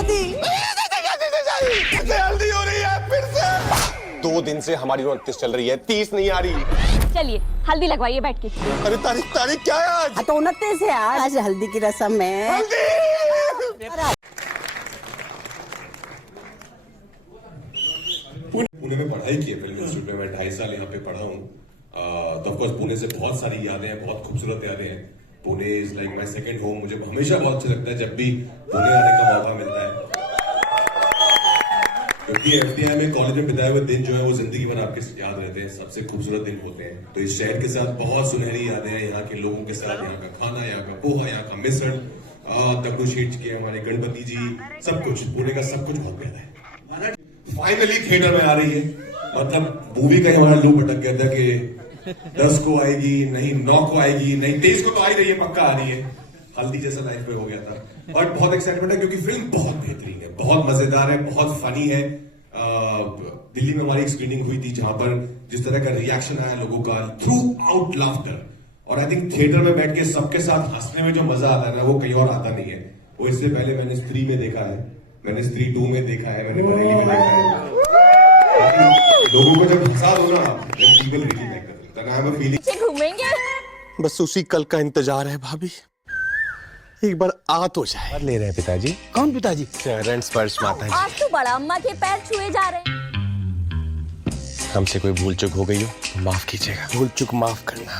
शादी। हल्दी हो रही है फिर से। 2 दिन से हमारी 29 चल रही है, 30 नहीं आ रही। चलिए हल्दी लगवाइए बैठ के। अरे तारीख तारीख क्या है आज? तो 29 है आज हल्दी की रस्म है। हल्दी। पुणे में पढ़ाई की है फिल्म इंस्टीट्यूट में। मैं 2.5 साल यहाँ पे पढ़ा हूँ। तो ऑफ कोर्स पुणे से बहुत सारी यादें हैं, बहुत खूबसूरत यादें हैं। Pune is like my second home. मुझे हमेशा बहुत अच्छा लगता है जब भी पुणे आने का मौका मिलता है, क्योंकि एफडीआई में कॉलेज में बिताए हुए दिन जो है वो जिंदगी भर आपके याद रहते हैं, सबसे खूबसूरत दिन होते हैं। तो इस शहर के साथ बहुत सुनहरी यादें हैं, यहाँ के लोगों के साथ, यहाँ का खाना, यहाँ का पोहा, यहाँ का मिसळ, तगड़ू शीट के हमारे गणपति जी, सब कुछ पुणे का सब कुछ बहुत प्यारा है। फाइनली थिएटर में आ रही है। मतलब मूवी का हमारा लूप अटक गया था कि 10 को आएगी, नहीं 9 को आएगी, नहीं 23 को तो आ ही रही है, पक्का आ रही है। हल्दी जैसा लाइफ में हो गया था और बहुत एक्साइटमेंट है क्योंकि फिल्म बहुत बेहतरीन है, बहुत मजेदार है, बहुत फनी है। दिल्ली में हमारी एक स्क्रीनिंग हुई थी जहां पर जिस तरह का रिएक्शन आया लोगों का, थ्रू आउट लाफ्टर। और आई थिंक थिएटर में बैठ के सबके साथ हंसने में जो मजा आता है ना, वो कहीं और आता नहीं है। वो इससे पहले मैंने स्त्री में देखा है, मैंने स्त्री 2 में देखा है, मैंने बरेली में देखा है। लोगों को जब हंसा दो ना, people really like that. I have a feeling घूमेंगे। बस उसी कल का इंतजार है भाभी, एक बार आ तो जाए। ले रहे हैं पिताजी। कौन पिताजी? चरण स्पर्श माता जी। आज तो बड़ा अम्मा के पैर छुए जा रहे हैं। हमसे कोई भूल चूक हो गई हो तो माफ कीजिएगा, भूल चूक माफ करना।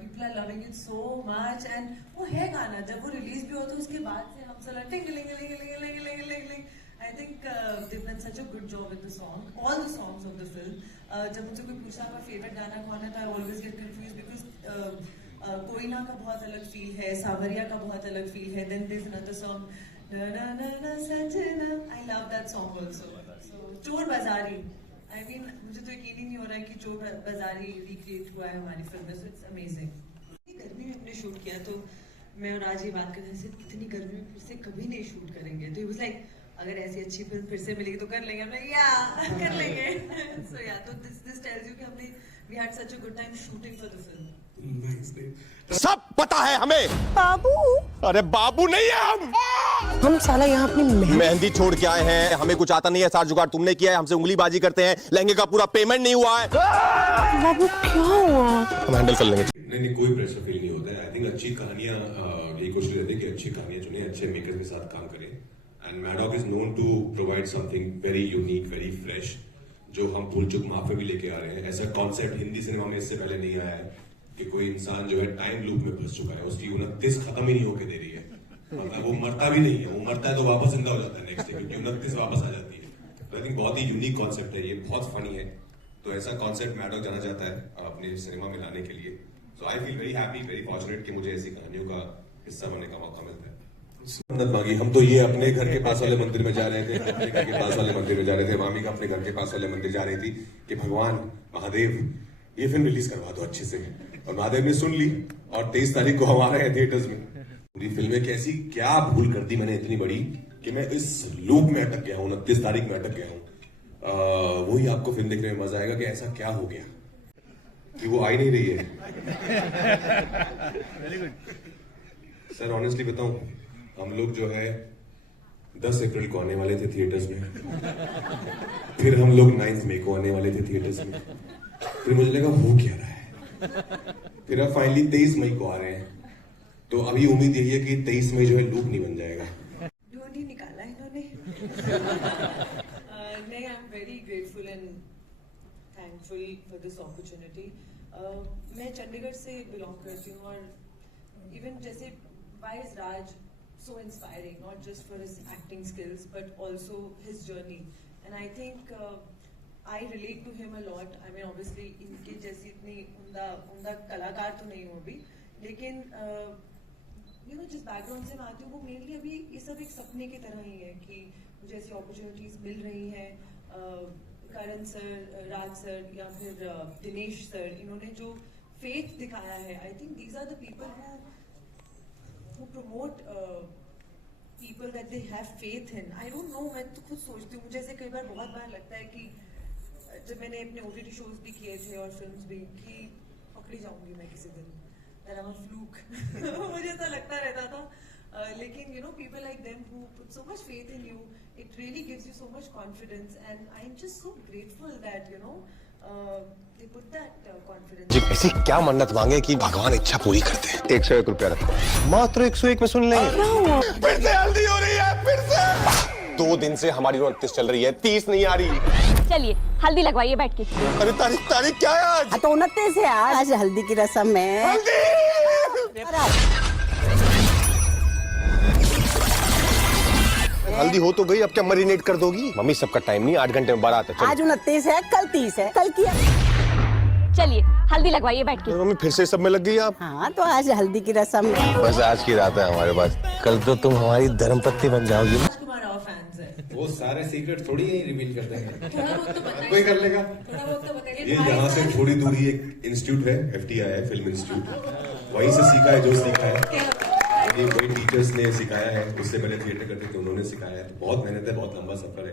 people are loving it so much and वो है गाना, जब वो रिलीज भी हो तो उसके बाद से हम सब tingling. I think they've done such a good job with the song, all the songs of the film. जब मुझे कोई पूछा आपका फेवरेट गाना कौन है, तो I always get confused because Koyna का बहुत अलग फील है, सावरिया का बहुत अलग फील है, then there's another song, na na na na सजना, I love that song also. So चोर बाजारी, I mean मुझे तो यकीन ही नहीं हो रहा है कि चोर बाजारी रिक्रिएट हुआ है हमारी फिल्म में, so it's amazing. गर्मी में हमने शूट किया तो मैं और आज ये बात कर रहे थे, इतनी गर्मी में फिर से कभी नहीं शूट करेंगे। तो it was like अगर ऐसी अच्छी फिल्म फिर से मिलेगी तो कर लेंगे। हमने कर लेंगे। So yeah, तो this tells you कि हमने we had such a good time shooting for the film. सब पता है हमें। बाबू, अरे बाबू नहीं है हम साला यहाँ अपनी मेहंदी छोड़ के आए हैं, हमें कुछ आता नहीं है। सार जुगाड़ तुमने किया है, हमसे उंगली बाजी करते हैं, लहंगे का पूरा पेमेंट नहीं हुआ है। बाबू क्या हुआ? हम हैंडल कर लेंगे। नहीं, कोई प्रेशर फील नहीं होता है। आई थिंक अच्छी कहानियां, यही कोशिश रहती है कि अच्छी कहानियां चुने, अच्छे मेकर के साथ काम करें। And Maddock is known to provide something very unique, very fresh, जो हम भूल चूक माफ में भी लेके आ रहे हैं। ऐसा कॉन्सेप्ट हिंदी सिनेमा में इससे पहले नहीं आया है कि कोई इंसान जो है टाइम लूप में फंस चुका है, उसकी 29 खत्म ही नहीं होके दे रही है। मतलब वो मरता भी नहीं है, वो मरता है तो वापस जिंदा हो जाता है नेक्स्ट डे, क्योंकि 29 वापस आ जाती है। तो आई थिंक बहुत ही यूनिक कॉन्सेप्ट है ये, बहुत फनी है। तो ऐसा कॉन्सेप्ट मैडॉक जाना चाहता है अपने सिनेमा में लाने के लिए। So I feel very happy, very fortunate कि मुझे ऐसी कहानियों का हिस्सा बनने का मौका मिलता है। मन्नत मांगी, हम तो ये अपने घर के पास वाले मंदिर में जा रहे थे, अपने घर के पास वाले मंदिर में जा रहे थे। मामी का अपने घर के पास वाले मंदिर जा रही थी कि भगवान महादेव ये फिल्म रिलीज करवा दो अच्छे से। और महादेव ने सुन ली और 23 तारीख को हम आ रहे हैं थिएटर्स में। पूरी फिल्म में कैसी क्या भूल कर दी मैंने इतनी बड़ी कि मैं इस लूप में अटक गया हूँ, 29 तारीख में अटक गया हूँ। वही आपको फिल्म देखने में मजा आएगा कि ऐसा क्या हो गया कि वो आ ही नहीं रही है। सर ऑनेस्टली बताऊं, हम लोग जो है 10 अप्रैल को आने वाले थे थिएटर्स में, फिर हम लोग 9 मई को आने वाले थे थिएटर्स में। फिर मुझे लगा हो क्या रहा है, फिर अब फाइनली 23 मई को आ रहे हैं। तो अभी उम्मीद यही है कि 23 मई जो है लूप नहीं बन जाएगा। ढूंढ ही निकाला इन्होंने। नहीं, I am very grateful and thankful for this opportunity. मैं चंडीगढ़ से बिलोंग करती हूँ और इवन जैसे why is Raj so inspiring, not just for his acting skills but also his journey, and I think I relate to him a lot. I mean obviously इनके जैसी इतनी उम्दा कलाकार तो नहीं हूँ अभी, लेकिन you know जिस बैकग्राउंड से मैं आती हूँ वो मेनली अभी ये सब एक सपने की तरह ही है कि मुझे ऐसी अपॉर्चुनिटीज मिल रही हैं। करण सर, राज सर या फिर दिनेश सर, इन्होंने जो फेथ दिखाया है, I think these are the people who promote people that they have faith in. I don't know, मैं तो खुद सोचती हूँ, मुझे ऐसे कई बार बहुत बार लगता है कि जब मैंने अपने OTT शोज भी किए थे और फिल्म्स भी, कि पकड़ी जाऊंगी मैं किसी दिन, that I'm a fluke। मुझे ऐसा लगता रहता था। लेकिन people like them who put so much faith in you, it really gives you so much confidence, and I'm just so grateful that they put that confidence. जी ऐसी क्या मन्नत मांगे कि भगवान इच्छा पूरी करते हैं। 101 रुपया रखो, मात्र 101 में सुन लेंगे। फिर से हल्दी हो रही है, फिर से 2 दिन से हमारी 29 चल रही है, 30 नहीं आ रही। चलिए हल्दी लगवाइए बैठ के। अरे तारीख क्या है आज? तो 29 है आज हल्दी की रस्म है। हल्दी हो तो गई, अब क्या मरीनेट कर दोगी? मम्मी सबका टाइम नहीं, 8 घंटे में बारात है। आज 29 है, कल 30 है, कल की। चलिए हल्दी लगवाइए बैठ के। मम्मी फिर से सब में लग गई आप। हाँ तो आज हल्दी की रस्म है। बस आज की रात है हमारे पास, कल तो तुम हमारी धर्मपत्नी बन जाओगी। राजकुमार राव फैंस है, वो सारे सीक्रेट थोड़ी ही रिवील कर देंगे, थोड़ा बहुत तो बताइए। कोई कर लेगा। थोड़ा बहुत तो बताइए। ये यहाँ से थोड़ी दूरी एक इंस्टीट्यूट है, FTI है, फिल्म इंस्टीट्यूट, वहीं से सीखा है जो सीखा है। ये वही टीचर्स ने सिखाया है, उससे पहले थिएटर करते थे उन्होंने सिखाया है। तो बहुत मेहनत है, बहुत लंबा सफर है,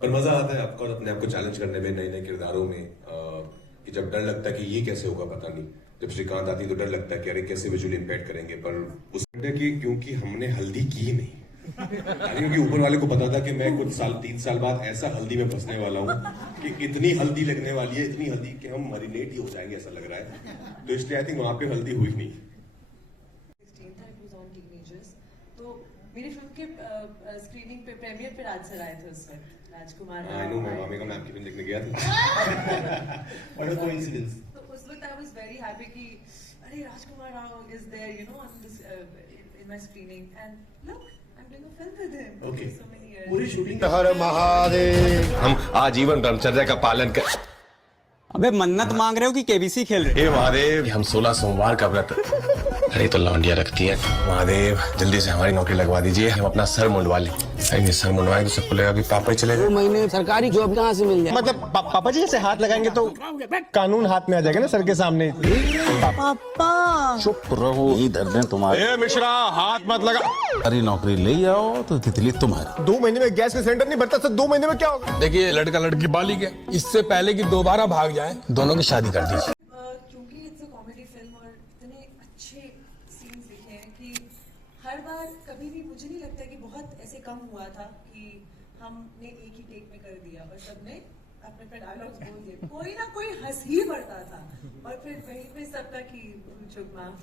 पर मजा आता है आपको अपने आप को चैलेंज करने में, नए नए किरदारों में। कि जब डर लगता है कि ये कैसे होगा पता नहीं, जब श्रीकांत आती है तो डर लगता है कि अरे कैसे विजुअली इम्पैक्ट करेंगे, पर उस की क्योंकि हमने हल्दी की नहीं, क्योंकि ऊपर वाले को पता था कि मैं कुछ 3 साल बाद ऐसा हल्दी में फंसने वाला हूँ कि इतनी हल्दी लगने वाली है, इतनी हल्दी कि हम मरीनेट ही हो जाएंगे ऐसा लग रहा है। तो इसलिए आई थिंक वहां पे हल्दी हुई नहीं। तो मेरी फिल्म के स्क्रीनिंग पे, प्रीमियर पे राज सर आए थे उस वक्त, राजकुमार आई नो, मैं मामी का मैं आपकी फिल्म देखने गया था। What a coincidence. तो उस वक्त आई वाज वेरी हैप्पी कि अरे Rajkumar Rao is there on this in my screening, and look I am doing a film with him Okay. So many years. पूरी शूटिंग हर महादेव। हम आजीवन ब्रह्मचर्य का पालन कर। अबे मन्नत मांग रहे हो कि केबीसी खेल रहे हे महादेव, हम 16 सोमवार का व्रत। अरे तो लौंडिया रखती है। महादेव जल्दी से हमारी नौकरी लगवा दीजिए, हम अपना सर मुंडवा लें। सही में सर मुंडवाएं तो सबको लगेगा कि पापा ही चले गए। 2 महीने सरकारी जॉब कहाँ से मिल जाए? मतलब पापा जी ऐसे हाथ लगाएंगे तो कानून हाथ में आ जाएगा ना सर के सामने। पापा चुप रहो, इधर ने तुम्हारे ए मिश्रा, हाथ मत लगा। सारी नौकरी ले आओ तो तितली तुम्हारी। 2 महीने में गैस का सिलेंडर नहीं भरता, सर 2 महीने में क्या होगा? देखिए लड़का लड़की बालिग है, इससे पहले कि दोबारा भाग जाए दोनों की शादी कर दीजिए। क्योंकि इट्स अ कॉमेडी फिल्म और इतने अच्छे सीन्स लिखे हैं कि हर बार कभी भी मुझे नहीं लगता कि बहुत ऐसे कम हुआ था कि हमने एक ही टेक में कर दिया और सबने अपने अपने डायलॉग्स बोल दिए, कोई ना कोई हंस ही पड़ता था। और फिर वहीं पे सबका कि भूल चूक माफ।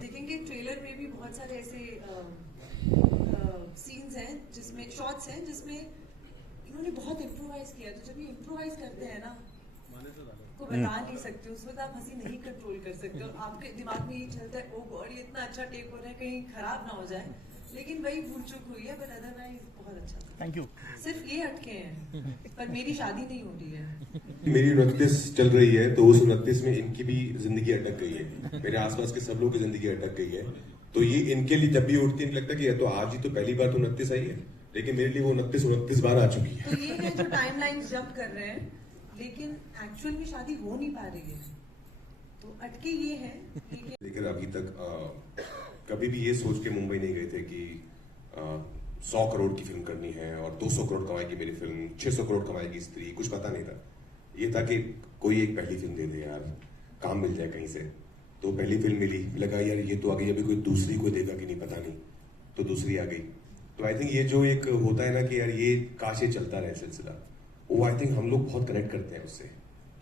देखेंगे ट्रेलर में भी बहुत सारे ऐसे सीन्स हैं जिसमें, शॉट्स हैं जिसमें इन्होंने बहुत इम्प्रोवाइज किया। तो जब ये इम्प्रोवाइज करते हैं ना, को बता नहीं सकते, उस वक्त आप हंसी नहीं कंट्रोल कर सकते और आपके दिमाग में ये चलता है ओ गॉड ये इतना अच्छा टेक हो रहा है कहीं खराब ना हो जाए। लेकिन वही भूल चूक हुई है, बट अदरवाइज बहुत अच्छा था। Thank you. सिर्फ ये अटके हैं, पर मेरी शादी नहीं हो रही है। मेरी 29 चल रही है, तो उस 29 में इनकी भी जिंदगी अटक गई है, मेरे आसपास के सब लोगों की जिंदगी अटक गई है। तो ये इनके लिए जब भी उठती है लगता है कि तो आज ही तो पहली बार तो 29 आई है, लेकिन मेरे लिए वो 29 बार आ चुकी है। तो ये है जो टाइमलाइन जंप कर रहे हैं, लेकिन एक्चुअल में शादी हो नहीं पा रही है, तो अटके ये है। लेकिन अभी तक कभी भी ये सोच के मुंबई नहीं गए थे कि 100 करोड़ की फिल्म करनी है और 200 करोड़ कमाएगी मेरी फिल्म, 600 करोड़ कमाएगी स्त्री, कुछ पता नहीं था। ये था कि कोई एक पहली फिल्म दे दे यार, काम मिल जाए कहीं से। तो पहली फिल्म मिली, लगा यार ये तो आ गई, अभी कोई दूसरी को देगा कि नहीं पता नहीं, तो दूसरी आ गई। तो आई थिंक ये जो एक होता है ना कि यार ये काश ये चलता रहे सिलसिला, वो आई थिंक हम लोग बहुत कनेक्ट करते हैं उससे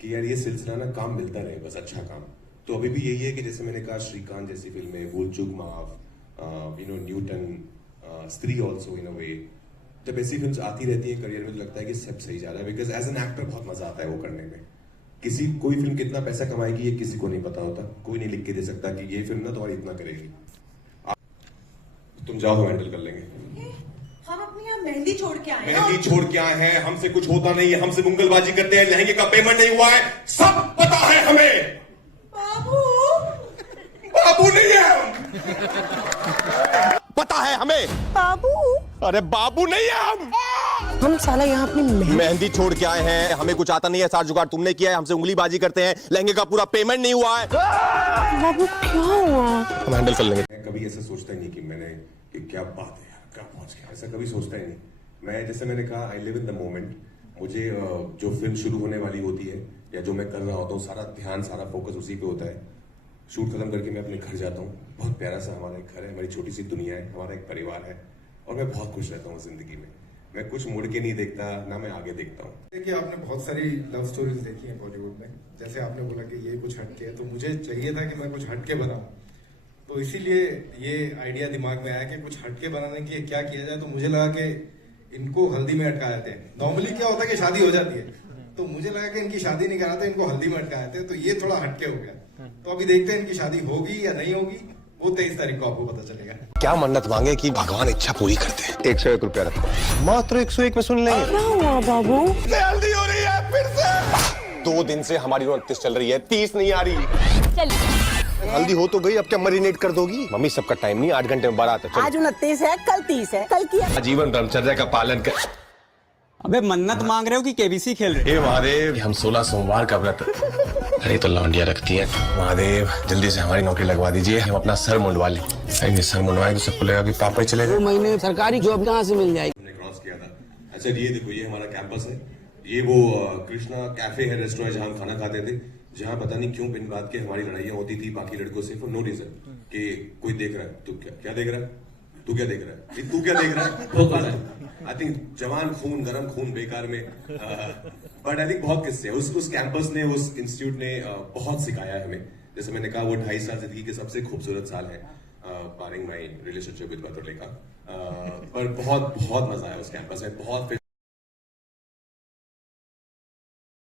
कि यार ये सिलसिला ना काम मिलता रहे, बस अच्छा काम। तो अभी भी यही है कि जैसे मैंने कहा श्रीकांत जैसी फिल्में, भूल चूक माफ, न्यूटन, स्त्री ऑल्सो इन अ वे, जब ऐसी फिल्म्स आती रहती है करियर में तो लगता है कि सब सही जा रहा है, बिकॉज एज एन एक्टर बहुत मजा आता है वो करने में। कोई फिल्म कितना पैसा कमाएगी ये किसी को नहीं पता होता, कोई नहीं लिख के दे सकता कि ये फिल्म ना तुम्हारी इतना करेगी। तुम जाओ, हम हैंडल कर लेंगे। हम अपनी यहाँ मेहंदी छोड़ के आए हैं। मेहंदी छोड़ के आए हैं, हमसे कुछ होता नहीं है, हमसे मुंगलबाजी करते हैं, लहंगे का पेमेंट नहीं हुआ है, सब पता है हमें। बाबू नहीं है हम, पता है हमें। बाबू, अरे बाबू नहीं है हम साला यहाँ अपनी मेहंदी छोड़ के आए हैं, हमें कुछ आता नहीं है, सारा जुगाड़ तुमने किया है, हमसे उंगली बाजी करते हैं, लहंगे का पूरा पेमेंट नहीं हुआ है। बाबू क्या हुआ? हम हैंडल कर लेंगे। मैं कभी ऐसा सोचता ही नहीं कि मैंने कि क्या बात है यार, क्या पहुंच गया, ऐसा कभी सोचता ही नहीं। मैं जैसे मैंने कहा I live in the moment. मुझे जो फिल्म शुरू होने वाली होती है या जो मैं कर रहा होता हूँ, सारा ध्यान सारा फोकस उसी पे होता है। शूट खत्म करके मैं अपने घर जाता हूँ। बहुत प्यारा सा हमारा एक घर है, हमारी छोटी सी दुनिया है, हमारा एक परिवार है और मैं बहुत खुश रहता हूँ जिंदगी में। मैं कुछ मुड़ के नहीं देखता, ना मैं आगे देखता हूँ। देखिए आपने बहुत सारी लव स्टोरीज देखी हैं बॉलीवुड में, जैसे आपने बोला कि ये कुछ हटके है, तो मुझे चाहिए था कि मैं कुछ हटके बनाऊं, तो इसीलिए ये आइडिया दिमाग में आया कि कुछ हटके बनाने के लिए क्या किया जाए। तो मुझे लगा कि इनको हल्दी में अटका देते हैं। नॉर्मली क्या होता है कि शादी हो जाती है, तो मुझे लगा कि इनकी शादी नहीं कराते, इनको हल्दी में अटका देते हैं, तो ये थोड़ा हटके हो गया। तो अभी देखते हैं इनकी शादी होगी या नहीं होगी, वो 23 तारीख को आपको पता चलेगा। क्या मन्नत मांगे कि भगवान इच्छा पूरी कर दे। 101 रुपया रखो, मात्र 101 में सुन लेंगे। क्या हुआ बाबू? हल्दी हो रही है फिर से। 2 दिन से हमारी 29 चल रही है, 30 नहीं आ रही। चलिए हल्दी हो तो गई, अब क्या मरीनेट कर दोगी? मम्मी सबका टाइम नहीं, 8 घंटे में बारात है। आज 29 है, कल 30 है, कल की आजीवन ब्रह्मचर्य का पालन कर। अबे मन्नत मांग रहे हो कि केबीसी खेल रहे हे महादेव, हम 16 सोमवार का व्रत। अरे तो लौंडिया रखती है। महादेव जल्दी से हमारी नौकरी लगवा दीजिए, हम अपना सर मुंडवा लें। अरे सर मुंडवाए तो सबको लगेगा कि पापा ही चले 2 गए। महीने सरकारी जॉब कहाँ से मिल जाएगी? हमने क्रॉस किया था। अच्छा ये देखो, ये हमारा कैंपस है, ये वो कृष्णा कैफे है, रेस्टोरेंट जहाँ हम खाना खाते थे, जहाँ पता नहीं क्यों बिन बात के हमारी लड़ाइयाँ होती थी बाकी लड़कों से फॉर नो रीजन, कि कोई देख रहा है, तू क्या देख रहा है, तू क्या देख रहा है, तू क्या देख रहा है, वो कौन है? आई थिंक जवान खून, गरम खून बेकार में, बट आई थिंक बहुत किस्से हैं। उस कैंपस ने, उस इंस्टीट्यूट ने बहुत सिखाया है हमें। जैसे मैंने कहा, वो 2.5 साल जिंदगी के सबसे खूबसूरत साल है, बारिंग माई रिलेशनशिप विद बतौर का, पर बहुत बहुत मजा आया उस कैंपस में, बहुत